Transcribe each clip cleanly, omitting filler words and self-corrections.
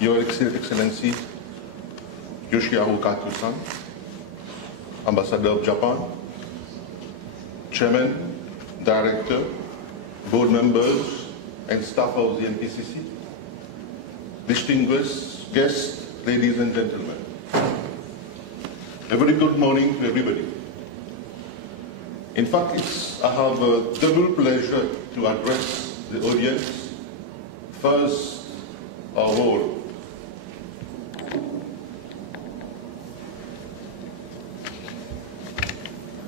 Your Excellency Yoshiharu Kato-san, Ambassador of Japan, Chairman, Director, Board members, and staff of the NPCC, distinguished guests, ladies and gentlemen. A very good morning to everybody. In fact, I have a double pleasure to address the audience. First of all,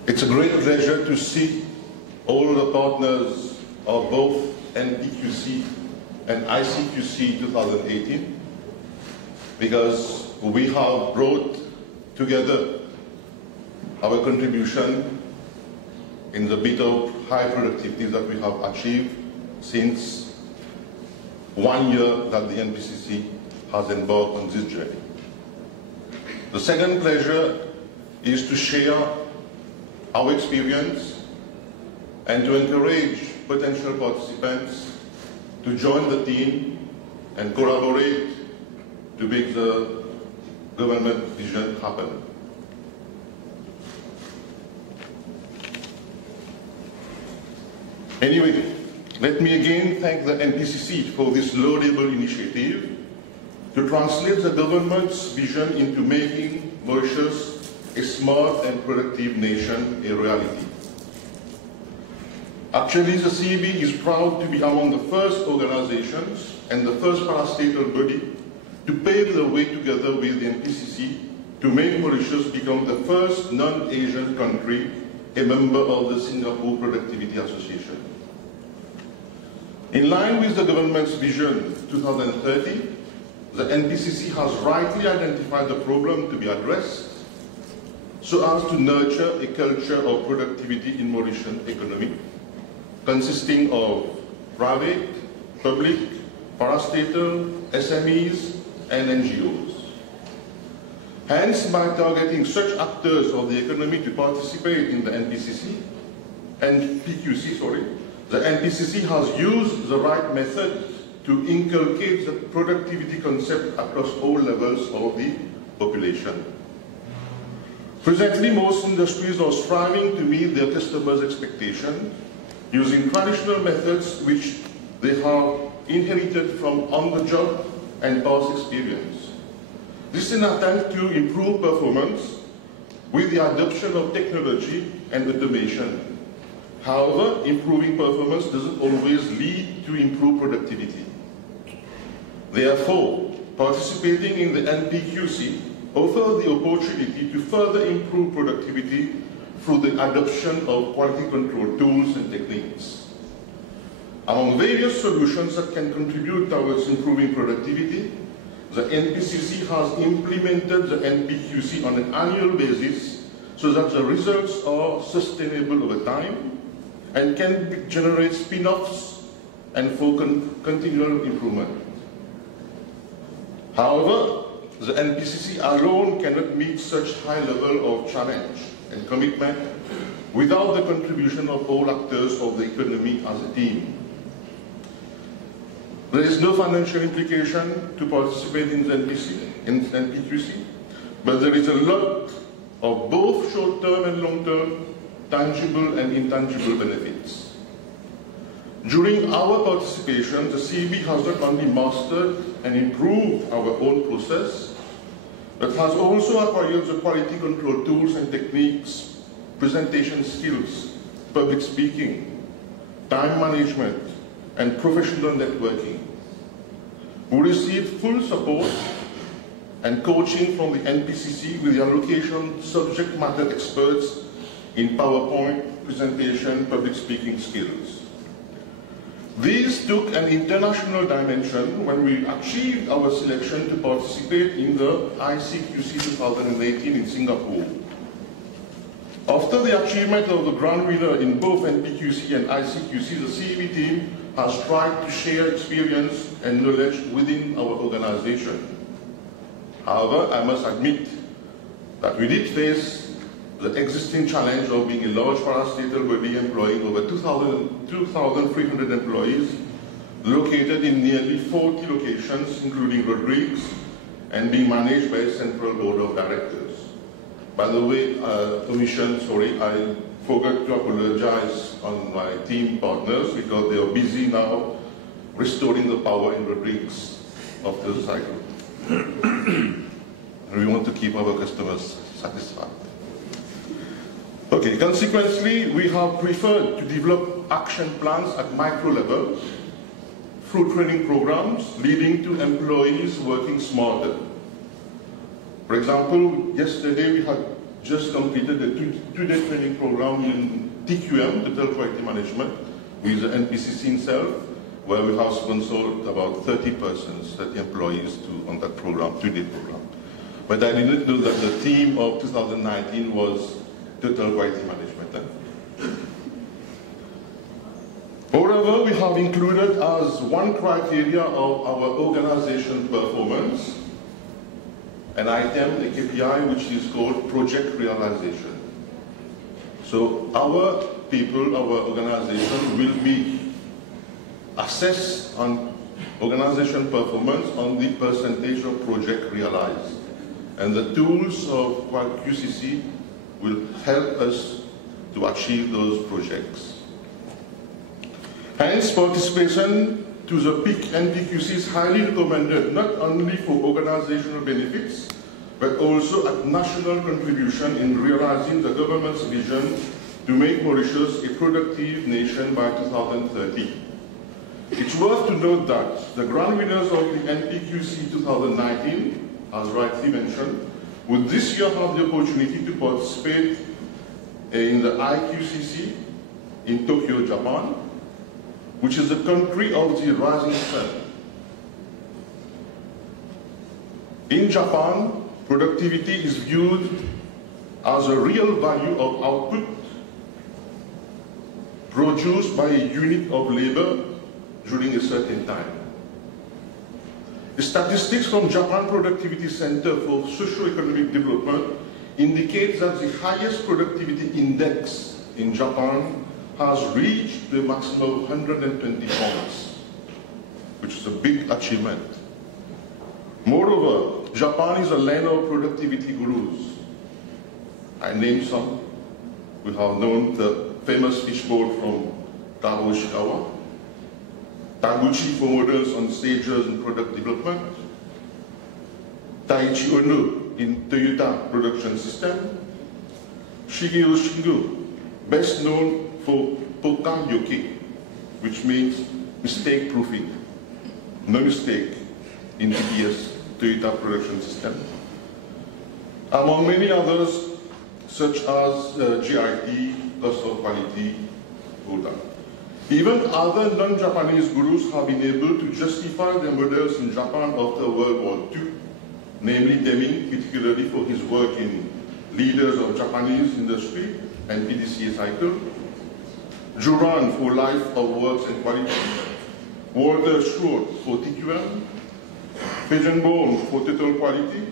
it's a great pleasure to see all the partners of both NPQC and ICQC 2018, because we have brought together our contribution in the bit of high productivity that we have achieved since 1 year that the NPCC has embarked on this journey. The second pleasure is to share our experience and to encourage potential participants to join the team and collaborate to make the government vision happen. Anyway, let me again thank the NPCC for this laudable initiative to translate the government's vision into making Mauritius a smart and productive nation a reality. Actually, the CEB is proud to be among the first organizations and the first parastatal body to pave the way together with the NPCC to make Mauritius become the first non-Asian country a member of the Singapore Productivity Association. In line with the government's vision 2030, the NPCC has rightly identified the problem to be addressed so as to nurture a culture of productivity in Mauritian economy, consisting of private, public, parastatal, SMEs, and NGOs. Hence, by targeting such actors of the economy to participate in the NPCC, the NPCC has used the right method to inculcate the productivity concept across all levels of the population. Presently, most industries are striving to meet their customers' expectations using traditional methods which they have inherited from on-the-job and past experience. This is an attempt to improve performance with the adoption of technology and automation. However, improving performance doesn't always lead to improved productivity. Therefore, participating in the NPQC offers the opportunity to further improve productivity through the adoption of quality control tools and techniques. Among various solutions that can contribute towards improving productivity, the NPCC has implemented the NPQC on an annual basis so that the results are sustainable over time and can generate spin-offs and for continual improvement. However, the NPCC alone cannot meet such high level of challenge and commitment without the contribution of all actors of the economy as a team. There is no financial implication to participate in the NPQC, but there is a lot of both short-term and long-term, tangible and intangible benefits. During our participation, the CEB has not only mastered and improved our own process, but has also acquired the quality control tools and techniques, presentation skills, public speaking, time management, and professional networking. We received full support and coaching from the NPCC with the allocation of subject matter experts in PowerPoint, presentation, public speaking skills. These took an international dimension when we achieved our selection to participate in the ICQC 2018 in Singapore. After the achievement of the grand winner in both NPQC and ICQC, the CEB team has tried to share experience and knowledge within our organization. However, I must admit that we did face the existing challenge of being a large parastatal body employing over 2,300 employees located in nearly 40 locations, including Rodrigues, and being managed by a central board of directors. By the way, Commission, sorry, I forgot to apologize on my team partners because they are busy now restoring the power in Rodrigues after the cycle. We want to keep our customers satisfied. Okay, consequently, we have preferred to develop action plans at micro level through training programs leading to employees working smarter. For example, yesterday we had just completed a two-day training program in TQM, Total Quality Management, with the NPCC itself, where we have sponsored about 30 persons, 30 employees on that program, two-day program. But I didn't know that the theme of 2019 was Total Quality Management. Moreover, we have included as one criteria of our organization performance an item, a KPI, which is called project realization. So our people, our organization will be assessed on organization performance on the percentage of project realized. And the tools of QCC will help us to achieve those projects. Hence, participation to the PIC NPQC is highly recommended, not only for organizational benefits, but also at national contribution in realizing the government's vision to make Mauritius a productive nation by 2030. It's worth to note that the grand winners of the NPQC 2019, as rightly mentioned, would this year have the opportunity to participate in the IQCC in Tokyo, Japan, which is the country of the rising sun. In Japan, productivity is viewed as a real value of output produced by a unit of labor during a certain time. The statistics from Japan Productivity Center for Socio-Economic Development indicate that the highest productivity index in Japan has reached the maximum of 120 points, which is a big achievement. Moreover, Japan is a land of productivity gurus. I named some. We have known the famous fishbowl from Taro Ishikawa, Taguchi for models on stages in product development, Taichi Ono in Toyota production system, Shigeru Shingo, best known for Poka Yoke, which means mistake proofing, no mistake in TPS, Toyota production system. Among many others, such as GIT, cost of quality, all that. Even other non-Japanese gurus have been able to justify their models in Japan after World War II, namely Deming, particularly for his work in leaders of Japanese industry and PDCA cycle, Juran for life of works and quality, Walter Schwartz for TQM, Pigeonborn for total quality,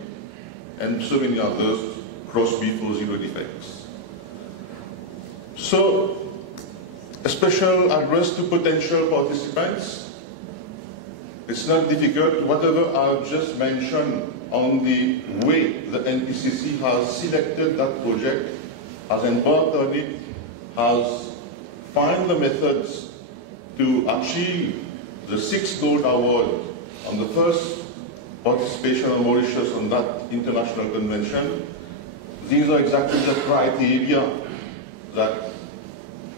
and so many others, Crosby for zero defects. So, a special address to potential participants. It's not difficult. Whatever I've just mentioned on the way the NPCC has selected that project, has embarked on it, has found the methods to achieve the 6th Gold Award on the first participation of Mauritius on that international convention. These are exactly the criteria that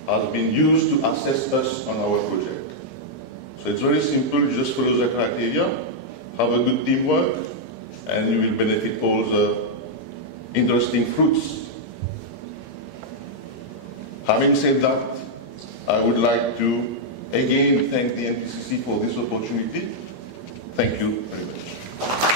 has been used to assess us on our project. So it's very simple, just follow the criteria, have a good teamwork, and you will benefit all the interesting fruits. Having said that, I would like to again thank the NPCC for this opportunity. Thank you very much.